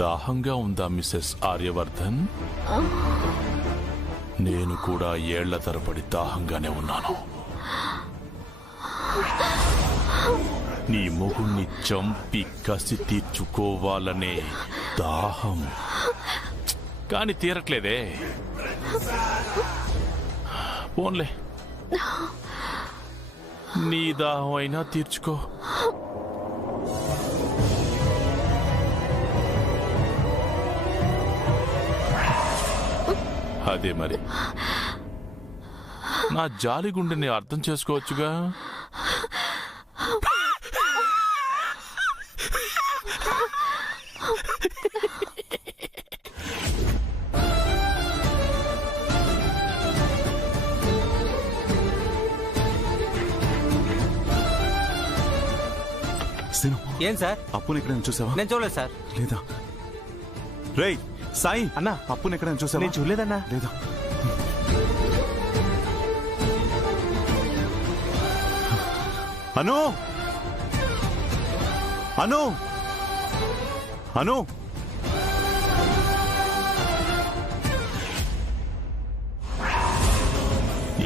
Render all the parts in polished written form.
దాహంగా ఉందా మిసెస్ ఆర్యవర్ధన్? నేను కూడా ఏళ్ల తరబడి దాహంగానే ఉన్నాను. నీ మొగుణ్ణి చంపి కసి తీర్చుకోవాలనే దాహం, కాని తీరట్లేదే. పోన్లే, నీ దాహం అయినా తీర్చుకో. అదే మరి, నా జాలి గుండెని అర్థం చేసుకోవచ్చుగా. ఏం సార్? అప్పుని ఎక్కడైనా చూసావా? నేను చూడలేదు సార్. లేదా? రేయ్ సాయి అన్నా, అప్పుని ఎక్కడైనా చూసావా? నేను చూడలేదన్నా. లేదా? అను అను అను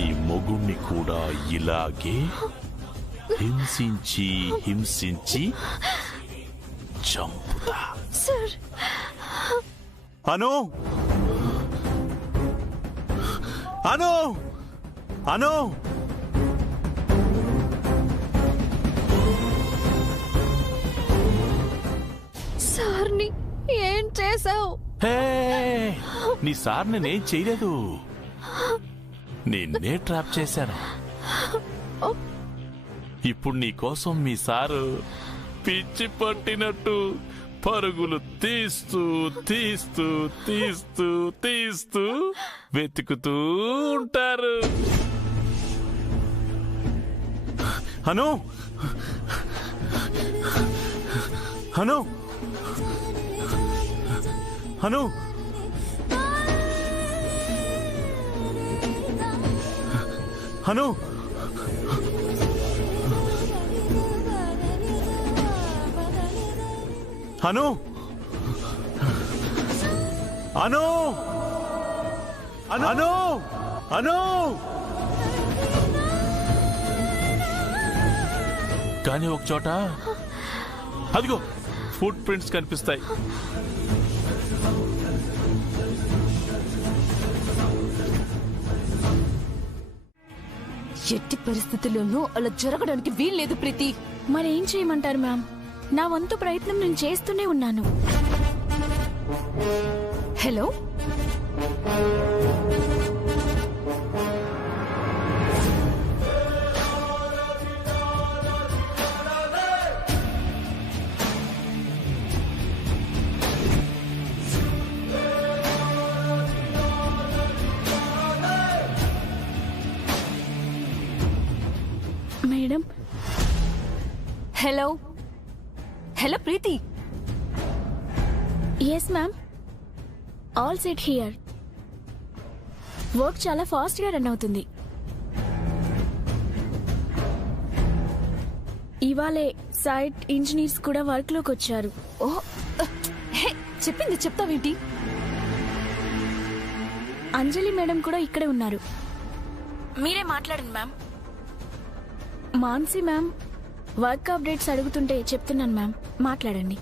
ఈ మొగుణ్ణి కూడా ఇలాగే హింసించి హింసించి చంపుతా. సార్, అను అను అను సార్ని ఏం చేసావు? హే, నీ సార్ నేనేం చేయలేదు, నిన్నే ట్రాప్ చేశాను. ఇప్పుడు నీ కోసం మీ సారు పిచ్చి పట్టినట్టు పరుగులు తీస్తూ తీస్తూ తీస్తూ తీస్తూ వెతుకుతూ ఉంటారు. అను అను అను అను అను అను అను అను కానీ ఒక చోట అదిగో ఫుట్ ప్రింట్స్ కనిపిస్తాయి. ఎట్టి పరిస్థితుల్లోనూ అలా జరగడానికి వీల్లేదు ప్రీతి. మరేం చేయమంటారు మ్యామ్? నా వంతు ప్రయత్నం నేను చేస్తూనే ఉన్నాను. Hello, madam. Hello hello Preeti. Yes ma'am, all set here. Work చాలా ఫాస్ట్ గా రన్ అవుతుంది. ఇవాళే సైట్ ఇంజనీర్స్ కూడా వర్క్ లోకి వచ్చారు. ఓ, హే, చెప్పింది చెప్తావేంటి? అంజలి మేడం కూడా ఇక్కడే ఉన్నారు. మీరే మాట్లాడండి ma'am. Mansi ma'am work updates అడుగుతుంటే చెప్తున్నాను మ్యామ్, మాట్లాడండి.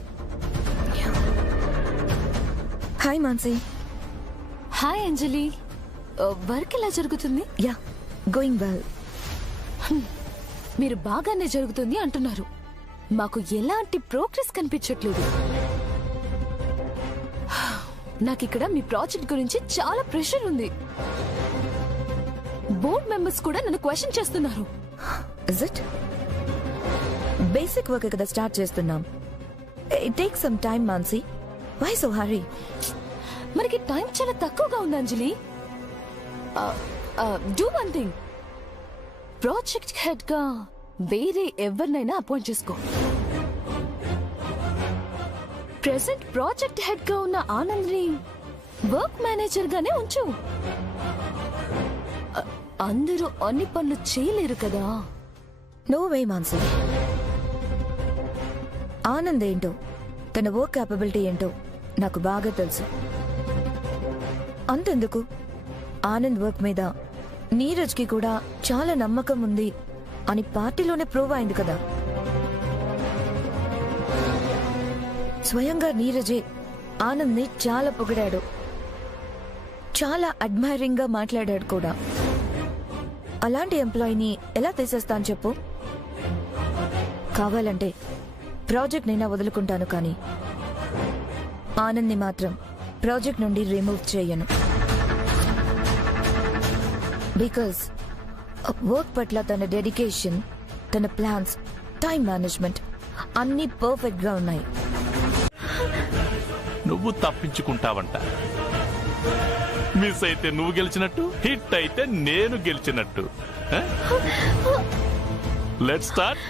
హాయ్ మాన్సీ. హాయ్ అంజలి. వర్క్ ఎలా జరుగుతుంది? Yeah, going well. మీరు బాగానే జరుగుతుంది అంటున్నారు, మాకు ఎలాంటి ప్రోగ్రెస్ కనిపించట్లేదు. నాకిక్కడ మీ ప్రాజెక్ట్ గురించి చాలా ప్రెషర్ ఉంది. బోర్డ్ మెంబర్స్ కూడా నన్ను క్వశ్చన్ చేస్తున్నారు. Is it? బేసిక్ వర్క్ కదా స్టార్ట్ చేస్తున్నాం. It takes some time Mansi. Why so hurry? మనకి టైం చాలా తక్కువగా ఉంది Anjali. Do one thing, project head గా వేరే ఎవరినైనా అపాయింట్ చేసుకో. ప్రెసెంట్ ప్రాజెక్ట్ హెడ్ గా ఉన్న ఆనంద్ని వర్క్ మేనేజర్ గానే ఉంచు. అందరూ అన్ని పనులు చేయలేరు కదా. No way Mansi. ఆనంద్ ఏంటో, తన వర్క్ క్యాపబిలిటీ ఏంటో నాకు బాగా తెలుసు. అంతెందుకు, ఆనంద్ వర్క్ మీద నీరజ్కి కూడా చాలా నమ్మకం ఉంది అని పార్టీలోనే ప్రూవ్ అయింది కదా. స్వయంగా నీరజే ఆనంద్ని చాలా పొగిడాడు, చాలా అడ్మైరింగ్ గా మాట్లాడాడు కూడా. అలాంటి ఎంప్లాయీని ఎలా తీసేస్తాను చెప్పు? కావాలంటే ప్రాజెక్ట్ నైనా వదులుకుంటాను, కానీ ఆనంద్ని మాత్రం ప్రాజెక్ట్ నుండి రిమూవ్ చేయను. బికాస్ వర్క్ పట్ల తన డెడికేషన్, తన ప్లాన్స్, టైం మేనేజ్మెంట్ అన్నీ పర్ఫెక్ట్ గా ఉన్నాయి. నువ్వు తప్పించుకుంటావంట. మిస్ అయితే నువ్వు గెలిచినట్టు, హిట్ అయితే నేను గెలిచినట్టు. Let's start.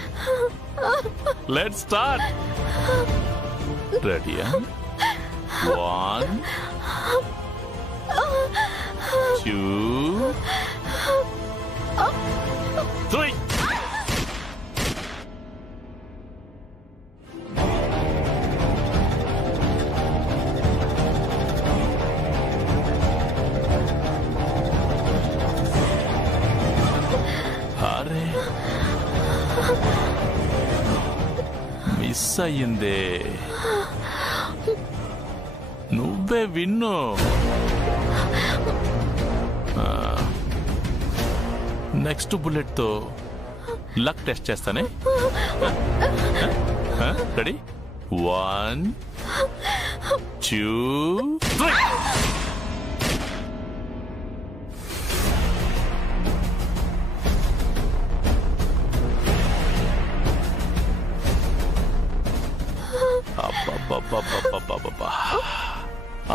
Let's start. రెడీయా? 1 2 3. అరే, మిస్ అయ్యిందే. నువ్వే విన్ను. నెక్స్ట్ బుల్లెట్ తో లక్ టెస్ట్ చేస్తానే. రెడీ? 1 2 3.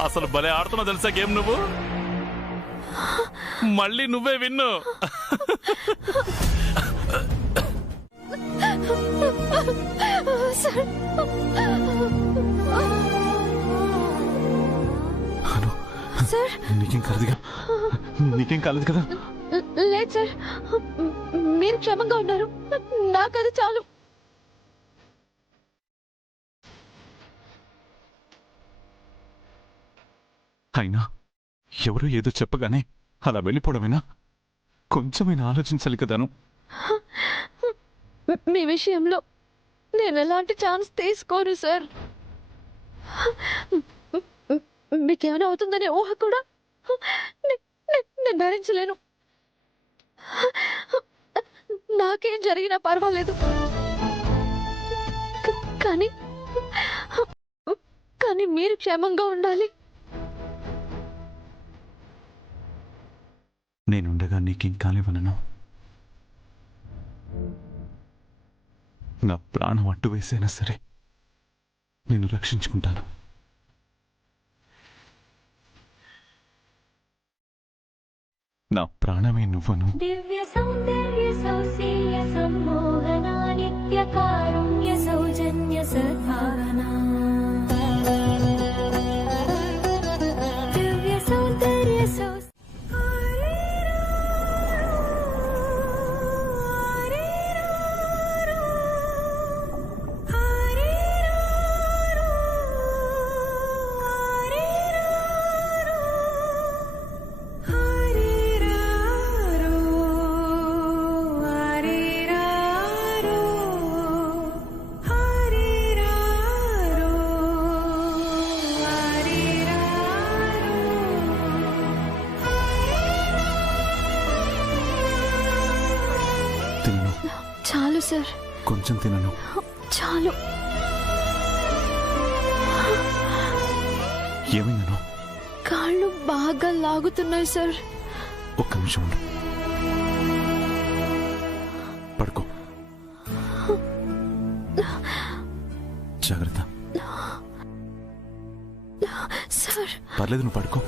అసలు భలే ఆడుతున్నా తెలుసా గేమ్ నువ్వు. మళ్ళీ నువ్వే విన్ను. సార్, నీకేం కాలేదుగా? నీకేం కాలేదు కదా? లేదు సార్, మీరు క్షేమంగా ఉన్నారు. నాకు అది చాలు. అయినా ఎవరో ఏదో చెప్పగానే అలా వెళ్ళిపోవడమేనా? కొంచెమైనా ఆలోచించాలి కదాను. మీ విషయంలో నేను ఎలాంటి ఛాన్స్ తీసుకోను సార్. మీకేమైనా అవుతుందనే ఊహ కూడా నేను భరించలేను. నాకేం జరిగినా పర్వాలేదు, కానీ కానీ మీరు క్షేమంగా ఉండాలి. నేనుండగా నీకేం కాలేవనను. నా ప్రాణం అడ్డు వేసైనా సరే నేను రక్షించుకుంటాను. నా ప్రాణమే నువ్వను. దివ్య సౌందర్య సౌశీల్య సమ్మోహన నిత్య కారుణ్య సౌజన్య సద్భావనా. దివ్య సౌందర్య చాలు సార్, కొంచెం తినను. చాలు. ఏమైందను? కాళ్ళు బాగా లాగుతున్నాయి సార్. ఒక్క నిమిషం ఉండు. పడుకో. జాగ్రత్త. సార్, పర్లేదు, నువ్వు పడుకో.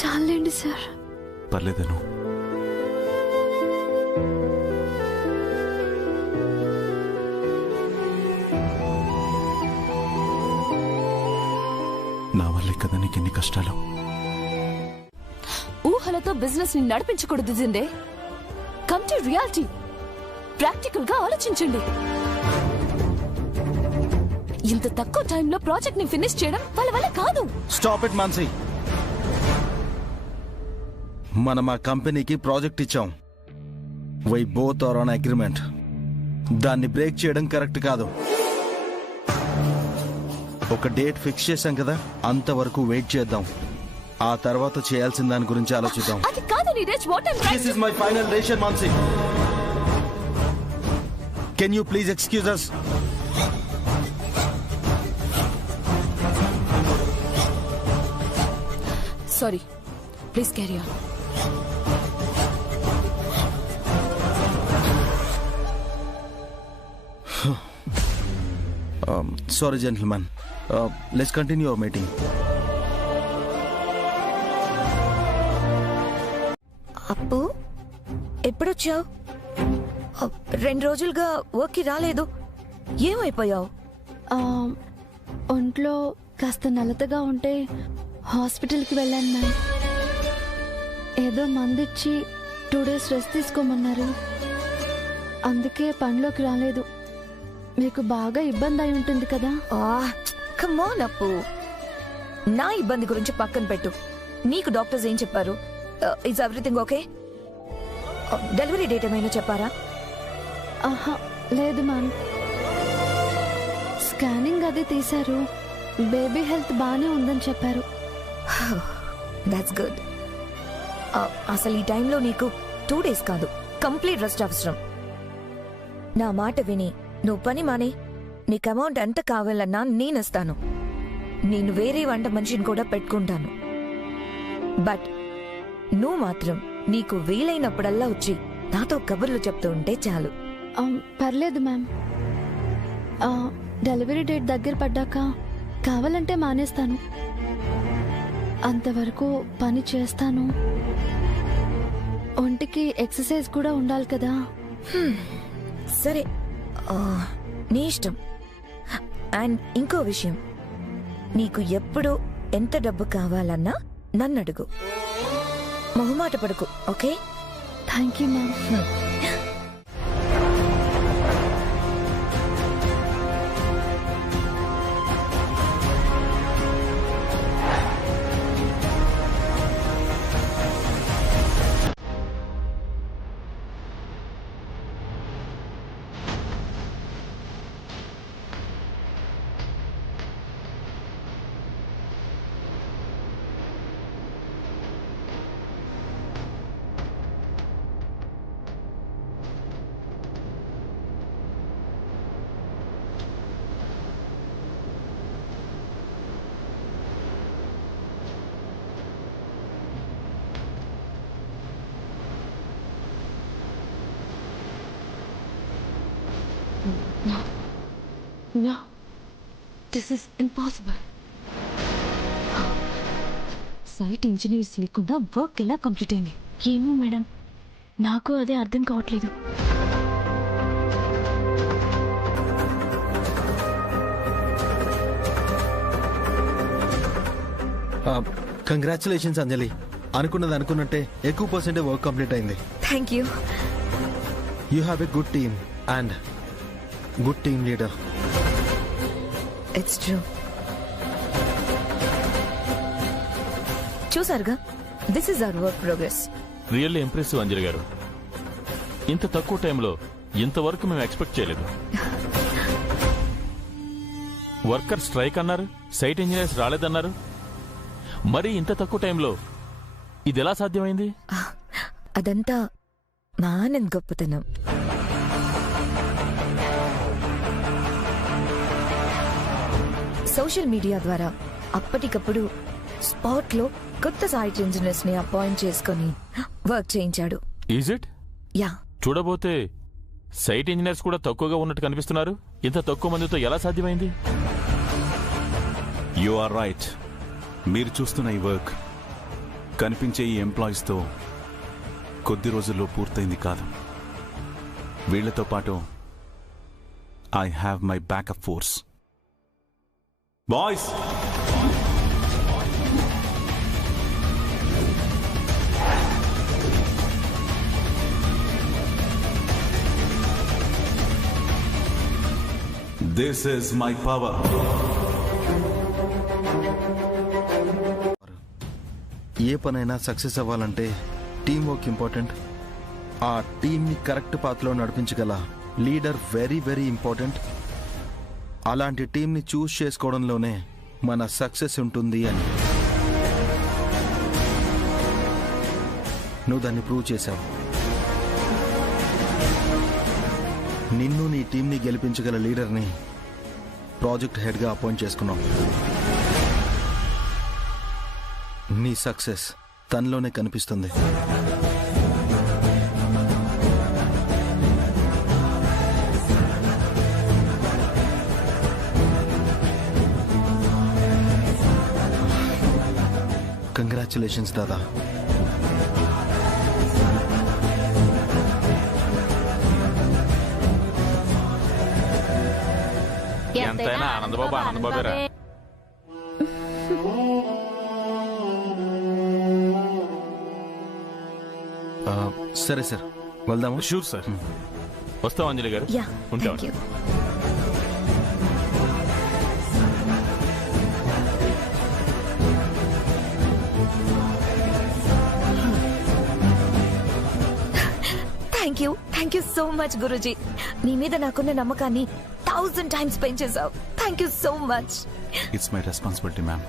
చాలండి సార్. పర్లేదను. నా వల్లే కదా నీకు ఎన్ని కష్టాలు. ఊహలతో బిజినెస్ ని నడిపించకూడదు Jinde. Come to reality. Practical గా ఆలోచించండి. ఇంత తక్కువ టైంలో ప్రాజెక్ట్ ని ఫినిష్ చేయడం వాళ్ళ వల్ల కాదు. Stop it Mansi. మనం ఆ కంపెనీకి ప్రాజెక్ట్ ఇచ్చాం. Why both are on agreement. దాన్ని బ్రేక్ చేయడం కరెక్ట్ కాదు. ఒక డేట్ ఫిక్స్ చేశాం కదా, అంతవరకు వెయిట్ చేద్దాం. ఆ తర్వాత చేయాల్సిన దాని గురించి ఆలోచిద్దాం. అది కాదు Neeraj. What I'm This is my final decision, Mansi. Can you please excuse us? Sorry. Please carry on. Sorry, gentlemen. Let's continue our meeting. అప్పు, ఎప్పుడొచ్చావు? 2 రోజులుగా వర్క్కి రాలేదు. ఏమైపోయావు? ఒంట్లో కాస్త నలతగా ఉంటే హాస్పిటల్కి వెళ్ళాను మ్యామ్. ఏదో మందిచ్చి 2 days రెస్ట్ తీసుకోమన్నారు. అందుకే పనిలోకి రాలేదు. మీకు బాగా ఇబ్బంది అయి ఉంటుంది కదా. కమ్ ఆన్ అప్పు, నా ఇబ్బంది గురించి పక్కన పెట్టు. నీకు డాక్టర్స్ ఏం చెప్పారు? Is everything okay? Delivery date ఏమైనా చెప్పారా? ఆహా లేదు మ్యామ్. స్కానింగ్ అది తీశారు. బేబీ హెల్త్ బాగానే ఉందని చెప్పారు. That's good. అసలు ఈ టైంలో నీకు 2 days కాదు, కంప్లీట్ రెస్ట్ అవసరం. నా మాట విని నువ్వు పని మానే. నీకు అమౌంట్ ఎంత కావాలన్నా నేనిస్తాను. నేను వేరే వంట మనిషిని కూడా పెట్టుకుంటాను. బట్ నువ్వు మాత్రం నీకు వీలైనప్పుడల్లా వచ్చి నాతో కబుర్లు చెప్తూ ఉంటే చాలు. పర్లేదు మ్యామ్. డెలివరీ డేట్ దగ్గర పడ్డాక కావాలంటే మానేస్తాను. అంతవరకు పని చేస్తాను. ఒంటికి ఎక్సర్సైజ్ కూడా ఉండాలి కదా. సరే, నీ ఇష్టం. అండ్ ఇంకో విషయం, నీకు ఎప్పుడు ఎంత డబ్బు కావాలన్నా నన్ను అడుగు. మొహమాట పడుకు, okay? Thank you ma'am. No, this is impossible. Site engineers లేకుండా వర్క్ ఎలా కంప్లీట్ అయింది? ఏమో మేడం, నాకు అదే అర్థం కావట్లేదు. కంగ్రాచులేషన్స్ అంజలి. అనుకున్నది అనుకున్నట్టే ఎక్కువ పర్సెంటే వర్క్ కంప్లీట్ అయింది. Thank you. You have a good team and good team leader. It's true. చూసారుగా, this is our work progress. Really impressive Anjali గారు. ఇంత తక్కువ టైంలో ఇంతవరకు మేము ఎక్స్పెక్ట్ చేయలేదు. వర్కర్ స్ట్రైక్ అన్నారు, సైట్ ఇంజనీర్స్ రాలేదన్నారు. మరి ఇంత తక్కువ టైంలో ఇది ఎలా సాధ్యమైంది? అదంతా మా ఆనంద్ గొప్పతనం. సోషల్ మీడియా ద్వారా అప్పటికప్పుడు స్పాట్ లో కొత్త సైట్ ఇంజనీర్స్ ని అపాయింట్ చేసుకుని వర్క్ చేయించాడు. Is it? యా. చూడబోతే సైట్ ఇంజనీర్స్ కూడా తక్కువగా ఉన్నట్టు కనిపిస్తున్నారు. ఇంత తక్కువ మందితో ఎలా సాధ్యమైంది? You are right. మీరు చూస్తున్న ఈ వర్క్ కనిపించే ఈ ఎంప్లాయీస్తో కొద్ది రోజుల్లో పూర్తయింది కాదు. వీళ్లతో పాటు I have my backup force. Boys, this is my power. ఏ పనైనా సక్సెస్ అవ్వాలంటే టీం వర్క్ ఇంపార్టెంట్. ఆ టీంని కరెక్ట్ పాత్రలో నడిపించగల లీడర్ వెరీ వెరీ ఇంపార్టెంట్. అలాంటి టీంని చూస్ చేసుకోవడంలోనే మన సక్సెస్ ఉంటుంది అని నువ్వు దాన్ని ప్రూవ్ చేశావు. నిన్ను నీ టీంని గెలిపించగల లీడర్ని ప్రాజెక్ట్ హెడ్గా అపాయింట్ చేసుకున్నావు. నీ సక్సెస్ తనలోనే కనిపిస్తుంది. కంగ్రాచులేషన్స్ దాదా. ఎంతైనా ఆనందబాబు ఆనందబాబేరా. సరే సార్, వెళ్దాము. Sure sir. వస్తాం అంజలి గారు. యా, ఉంటాం. Thank you. Thank you so much guruji. నీ మీద నాకున్న నమ్మకాన్ని 1000 times పెంచేశావు. Thank you so much. It's my responsibility ma'am.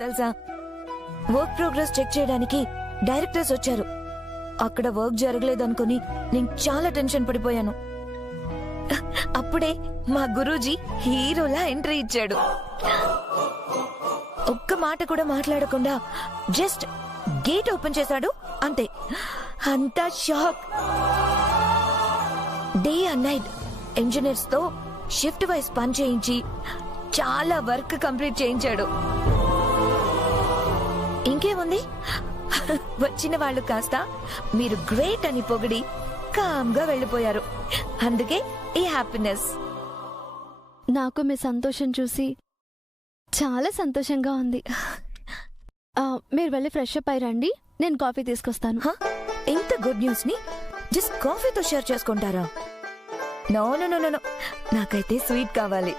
తెలుసా, వర్క్ ప్రోగ్రెస్ చెక్ చేయడానికి డైరెక్టర్స్ వచ్చారు. అక్కడ వర్క్ జరగలేదనుకుని నేను చాలా టెన్షన్ పడిపోయాను. అప్పుడే మా గురూజీ హీరోలా ఎంట్రీ ఇచ్చాడు. ఒక్క మాట కూడా మాట్లాడకుండా జస్ట్ గేట్ ఓపెన్ చేశాడు, అంతే. అంతా shock. Day and night engineers తో షిఫ్ట్ వైస్ పని చేయించి చాలా వర్క్ కంప్లీట్ చేయించాడు. ఇంకేముంది, వచ్చిన వాళ్ళు కాస్త మీరు గ్రేట్ అని పొగిడి కామ్గా వెళ్ళిపోయారు. అందుకే ఈ హ్యాపీనెస్. నాకు మీ సంతోషం చూసి చాలా సంతోషంగా ఉంది. మీరు వెళ్ళి ఫ్రెష్ అప్ అయి రండి, నేను కాఫీ తీసుకొస్తాను. ఇంత గుడ్ న్యూస్ ని జస్ట్ కాఫీతో షేర్ చేసుకుంటారా? నో నో నో నో, నాకైతే స్వీట్ కావాలి.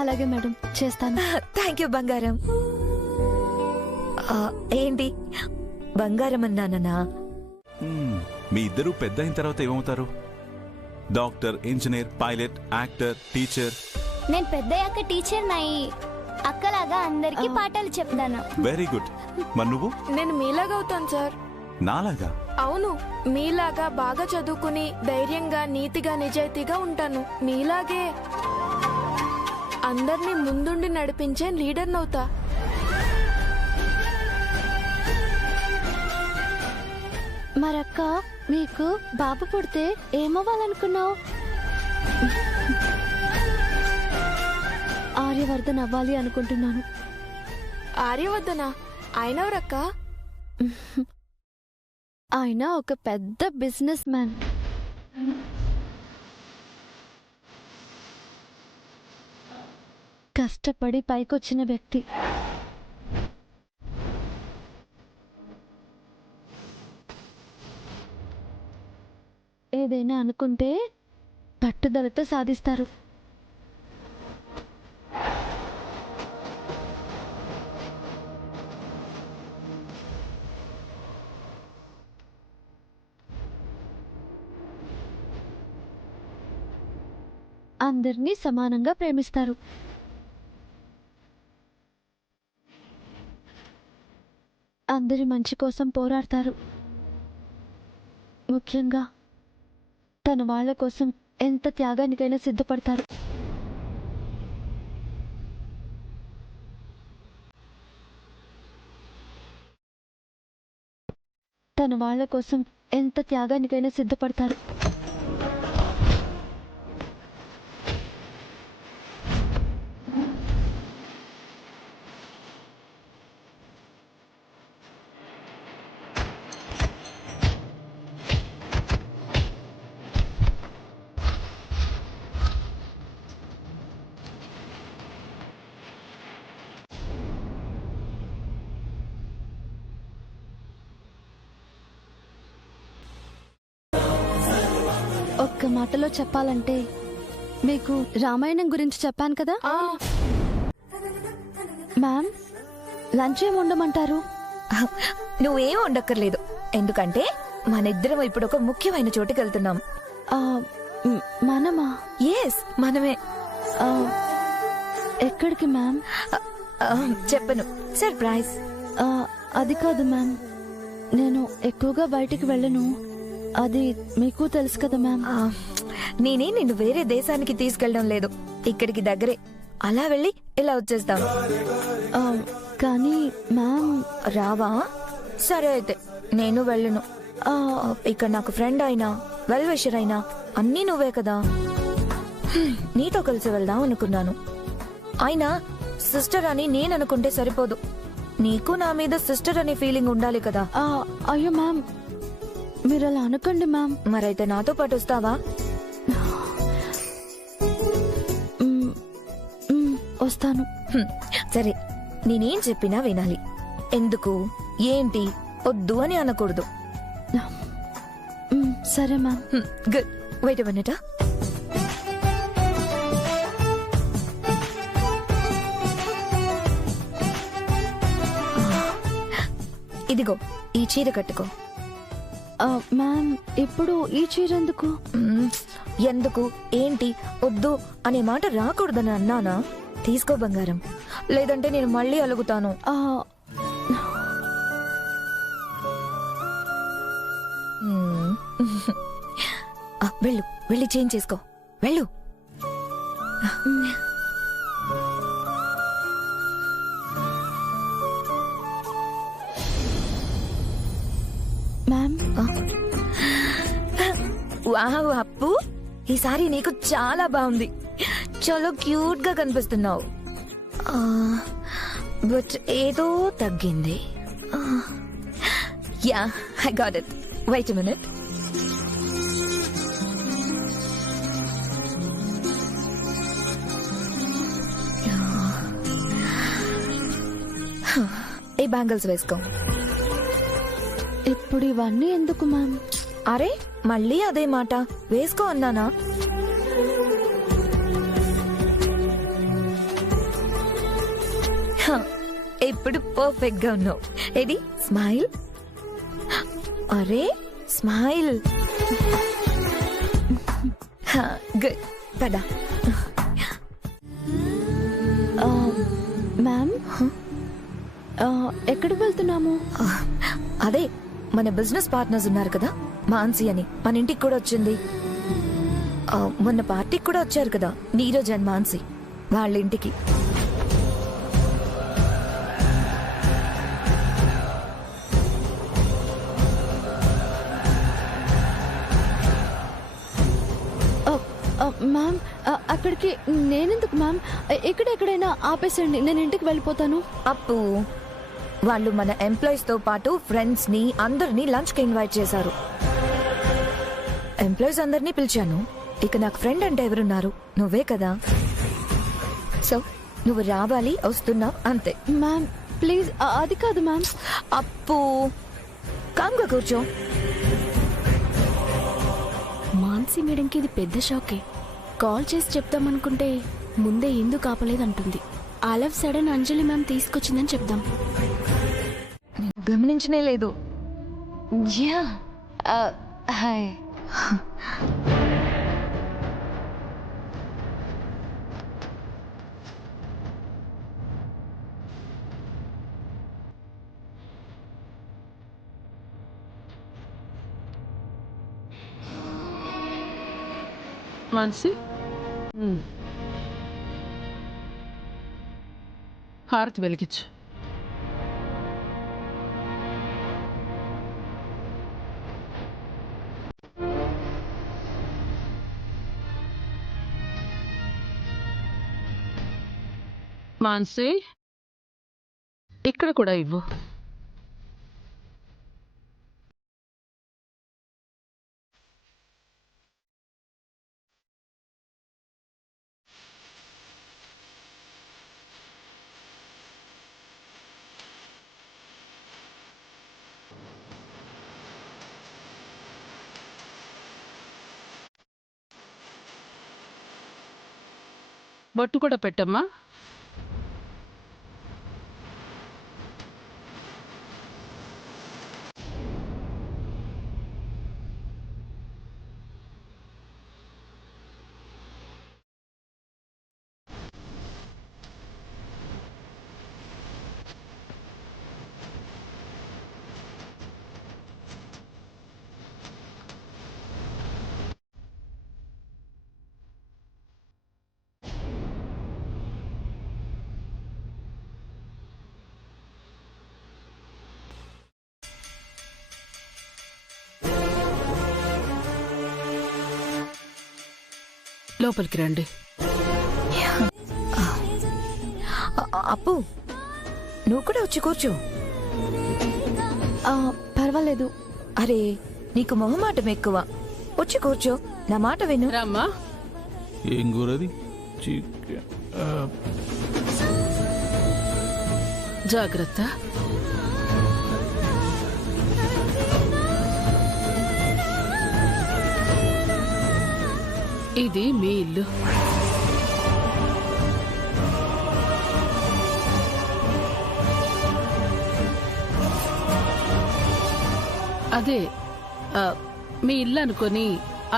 అలాగే మేడం, చేస్తాను. థ్యాంక్ యూ బంగారం. ఏంటి బంగారం అన్నానా? మీ ఇద్దరు పెద్ద అయిన తర్వాత ఏమవుతారు? Doctor, engineer, pilot, actor, teacher. నేను పెద్దయ్యాక టీచర్ నాయి అక్కలాగా అందరికి పాఠాలు చెప్తాను. Very good. మరి నువ్వు? నేను మీలాగా అవుతాను సార్. నాలాగా? అవును, మీలాగా బాగా చదువుకుని ధైర్యంగా నీతిగా నిజాయితీగా ఉంటాను. మీలాగే అందరినీ ముందుండి నడిపించే లీడర్ నవుతా. మరక్క, మీకు బాబు పుడితే ఏమవ్వాలనుకున్నావు? ఆర్యవర్ధన్ అవ్వాలి అనుకుంటున్నాను. ఆర్యవర్ధనా? ఆయనవరక్క? ఆయన ఒక పెద్ద బిజినెస్ మ్యాన్. కష్టపడి పైకొచ్చిన వ్యక్తి. ఏదైనా అనుకుంటే పట్టుదలతో సాధిస్తారు. అందరినీ సమానంగా ప్రేమిస్తారు. అందరి మంచి కోసం పోరాడతారు. ముఖ్యంగా తన వాళ్ళ కోసం ఎంత త్యాగానికైనా సిద్ధపడతారు. తన వాళ్ళ కోసం ఎంత త్యాగానికైనా సిద్ధపడతారు. ఒక్క మాటలో చెప్పాలంటే మీకు రామాయణం గురించి చెప్పాను కదా. మ్యామ్, లంచ్ ఏం ఉండమంటారు? నువ్వేం ఉండక్కర్లేదు, ఎందుకంటే మనిద్దరం ఇప్పుడు ఒక ముఖ్యమైన చోటుకి వెళ్తున్నాం. మనమా? ఎస్, మనమే. ఎక్కడికి మ్యామ్? చెప్పను, సర్ప్రైజ్. అది కాదు మ్యామ్, నేను ఎక్కువగా బయటికి వెళ్ళను, అది మీకు తెలుసు కదా మ్యామ్. నేనే నిన్ను వేరే దేశానికి తీసుకెళ్ళడం లేదు, ఇక్కడికి దగ్గరే, అలా వెళ్ళి ఇలా వచ్చేస్తాం. కానీ మ్యామ్. రావా? సరే అయితే నేను వెళ్ళను. ఇక్కడ నాకు ఫ్రెండ్ అయినా వెల్ విషర్ అయినా అన్నీ నువ్వే కదా. నీతో కలిసి వెళ్దాం అనుకున్నాను, అయినా సిస్టర్ అని నేను అనుకుంటే సరిపోదు, నీకు నా మీద సిస్టర్ అనే ఫీలింగ్ ఉండాలి కదా. అయ్యో మ్యామ్, మీరు అలా అనకండి మ్యామ్. మరైతే నాతో పాటు వస్తావా? వస్తాను. సరే, నేనేం చెప్పినా వినాలి. ఎందుకు, ఏంటి, వద్దు అని అనకూడదు. సరే ma'am. Good. Wait a minute. ఇదిగో ఈ చీర కట్టుకో. మ్యామ్, ఇప్పుడు ఈ చీర ఎందుకు? ఎందుకు, ఏంటి, వద్దు అనే మాట రాకూడదని అన్నానా? తీసుకో బంగారం, లేదంటే నేను మళ్ళీ అలుగుతాను. వెళ్ళు, వెళ్ళి చేంజ్ చేసుకో, వెళ్ళు. మ్యామ్. వావ్ అప్పు, ఈసారి నీకు చాలా బాగుంది, చాలా క్యూట్ గా కనిపిస్తున్నావు. బట్ ఏదో తగ్గింది. Yeah, I got it. Wait a minute. ఈ బ్యాంగిల్స్ వేసుకో. ఇప్పుడు ఇవన్నీ ఎందుకు మ్యామ్? అరే, మళ్ళీ అదే మాట, వేసుకో అన్నానా? ఇప్పుడు పర్ఫెక్ట్ గా ఉన్నావు. ఏది స్మైల్? అరే స్మైల్. గుడ్, పదా. మ్యామ్, ఎక్కడికి వెళ్తున్నాము? అదే, మన బిజినెస్ పార్ట్నర్స్ ఉన్నారు కదా, మాన్సీ అని, మన ఇంటికి కూడా వచ్చింది. మొన్న పార్టీకి కూడా వచ్చారు కదా, నీరజ్ అండ్ మాన్సీ, వాళ్ళ ఇంటికి. మ్యామ్, అక్కడికి నేనెందుకు మ్యామ్? ఎక్కడెక్కడైనా ఆపేసండి, నేను ఇంటికి వెళ్ళిపోతాను. అప్పు, వాళ్ళు మన ఎంప్లాయీస్ తో పాటు ఫ్రెండ్స్ ని అందరినీ లంచ్ కి ఇన్వైట్ చేశారు. ఎంప్లాయీస్ అందరినీ పిలిచాను, ఇక నాకు ఫ్రెండ్ అంటే ఎవరున్నారు? నువ్వే కదా. సో నువ్వు రావాలి, వస్తున్నావు, అంతే. మ్యామ్ ప్లీజ్, అది కాదు మ్యామ్. అప్పు, కామ్గా కూర్చో. మాన్సీ మేడంకి ఇది పెద్ద షాకే. కాల్ చేసి చెప్తామనుకుంటే ముందే ఎందుకు ఆపలేదంటుంది. All of sudden Anjali ma'am తీసుకొచ్చిందని చెప్దాం. గమనించనే లేదు. హాయ్. మాన్సి, హారతి వెలిగించు. మాన్సి ఇక్కడ కూడా ఇవ్వు. బొట్టు కూడా పెట్టమ్మా. లోపలికి రండి. అప్పు నువ్వు కూడా వచ్చి కూర్చో. పర్వాలేదు. అరే నీకు మొహమాటం ఎక్కువ. వచ్చి కూర్చో, నా మాట విను. రామ్మా. ఏం కూరది? జాగ్రత్త. ఇది మీ ఇల్లు. అదే మీ ఇల్లు అనుకొని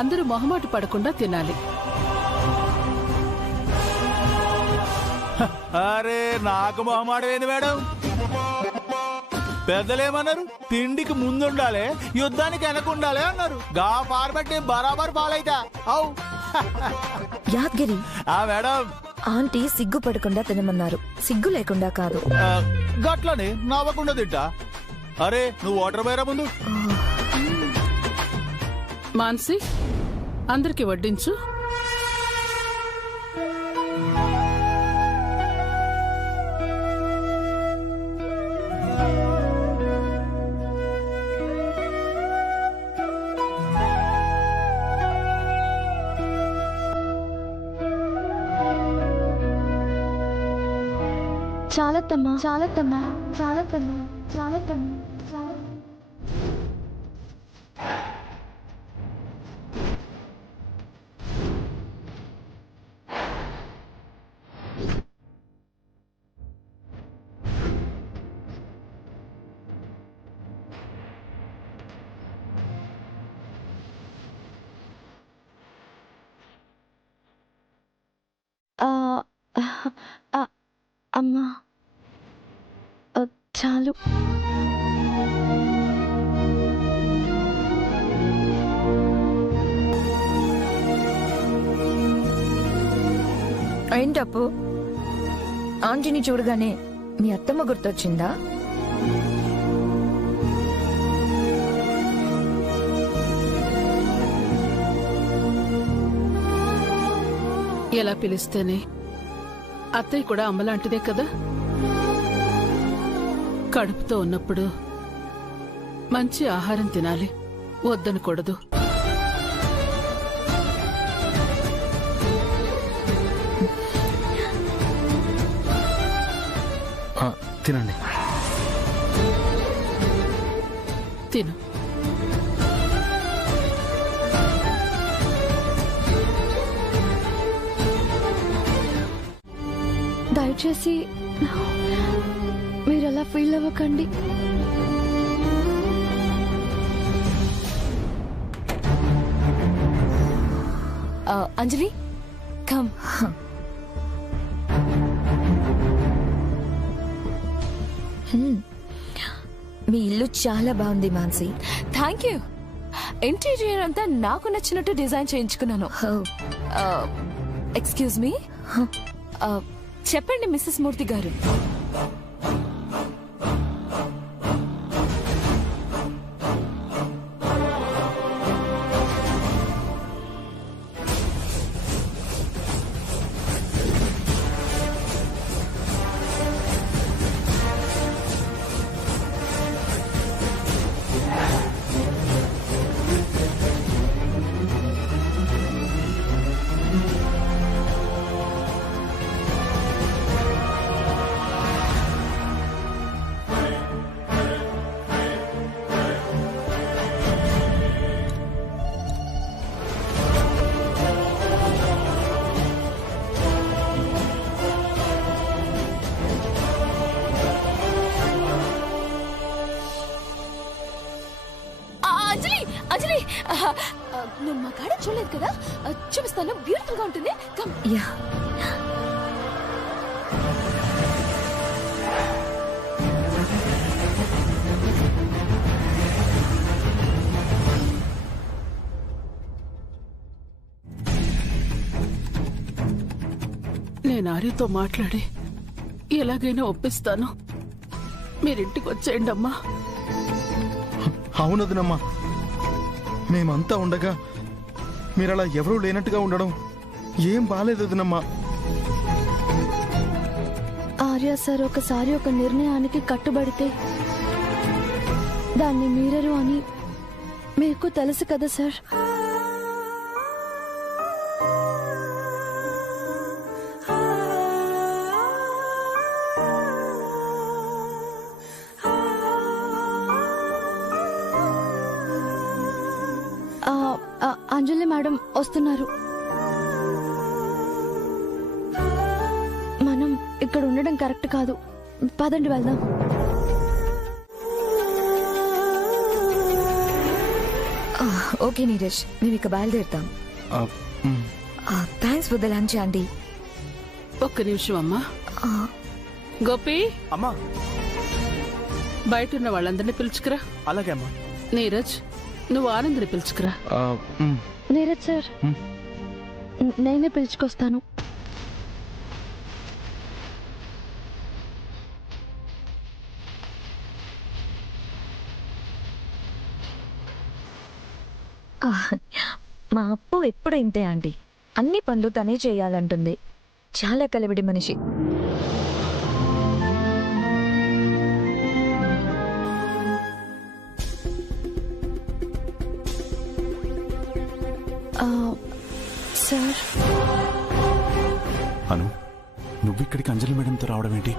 అందరూ మొహమాట పడకుండా తినాలి. అరే నాకు మొహమాటం ఏంది మేడం? పెద్దలేమన్నారు? తిండికి ముందుండాలి, యుద్ధానికి వెనకుండాలి అన్నారు. గా ఫార్మట్టి బరాబర్ పాలైతా. అవు యాద్గిరి, మేడం ఆంటీ సిగ్గుపడకుండా తినమన్నారు, సిగ్గు లేకుండా కాదు. గట్లని నవ్వకుండా తింటా. అరే నువ్వు వాటర్ పోయరా ముందు. మాన్సి అందరికి వడ్డించు. చాలత్తమ్మా, చాలత్తమ్మా, చాలత్తమ్మా, చాలత్తమ్మా, చాల. అమ్మా చాలు. ఏంటప్పు, ఆంటీని చూడగానే మీ అత్తమ్మ గుర్తొచ్చిందా? ఎలా పిలిస్తేనే? అత్తయ్య కూడా అమ్మలాంటిదే కదా. కడుపుతో ఉన్నప్పుడు మంచి ఆహారం తినాలి, వద్దనకూడదు. తినండి. తిను. దయచేసి మీరు అలా ఫీల్ అవ్వకండి. అంజలి కమ్. మీ ఇల్లు చాలా బాగుంది మాన్సి. Thank you. ఇంటీరియర్ అంతా నాకు నచ్చినట్టు డిజైన్ చేయించుకున్నాను. ఎక్స్క్యూజ్ మీ, చెప్పండి మిస్సెస్ మూర్తి గారు. గార్డెన్ చూడలేదు కదా, చూపిస్తాను. బ్యూటిఫుల్ గా ఉంటుంది. కమ్. యా నేను ఆర్యతో మాట్లాడి ఎలాగైనా ఒప్పిస్తాను. మీరింటికి వచ్చేయండి అమ్మా. అవునదునమ్మా, మేమంతా ఉండగా మీరలా ఎవరూ లేనట్టుగా ఉండడం ఏం బాలేదదునమ్మా. ఆర్య సార్ ఒకసారి ఒక నిర్ణయానికి కట్టుబడితే దాన్ని మీరరు అని మీకు తెలుసు కదా సార్. అంజలి మేడం వస్తున్నారు. మనం ఇక్కడ ఉండడం కరెక్ట్ కాదు. పదండి వెళ్దాం. ఓకే నీరజ్, మేము ఇక బయలుదేరుతాం. Thanks for the lunch aunty. ఒక్క నిమిషం అమ్మా. గోపి అమ్మా, బయట ఉన్న వాళ్ళందరినీ పిలుచుకురా. అలాగే అమ్మా. నీరజ్, నువ్వు ఆనందని పిలుచుకురా. నీరజ్ సార్, నేనే పిలుచుకొస్తాను. మా అప్పు ఎప్పుడు ఇంతే ఆంటీ. అన్ని పనులు తనే చేయాలంటుంది. చాలా కలవిడి మనిషి. సార్, అను, నువ్వు ఇక్కడికి అంజలి మేడంతో రావడం ఏంటి?